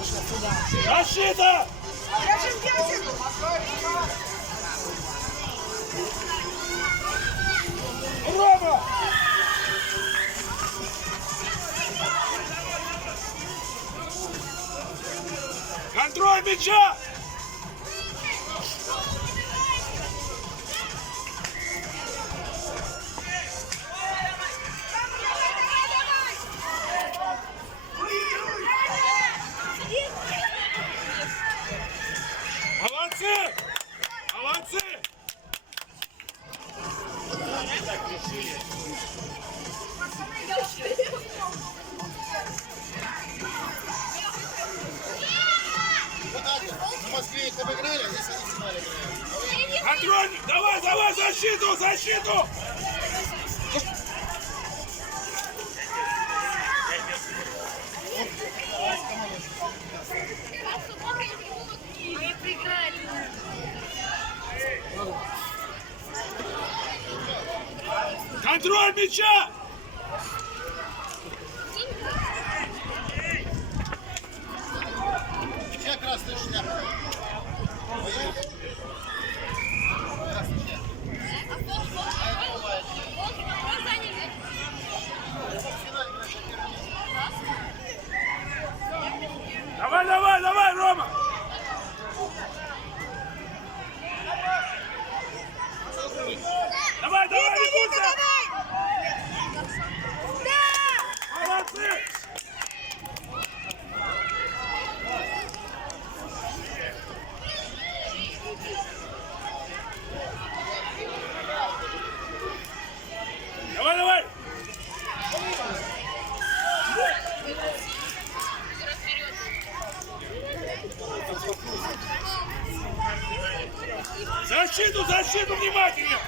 Защита! Рома! Контроль мяча! Молодцы! Молодцы! В Москве их обыграли, а здесь они в финале играют. Контроль! Давай, давай, защиту, защиту! Мы проиграли. Контроль мяча! Чья красная шляпа? Красная шляпа. Давай, давай, давай, Рома! Давай, давай, Викуся! Молодцы! Давай, давай! Защиту, защиту, внимательно!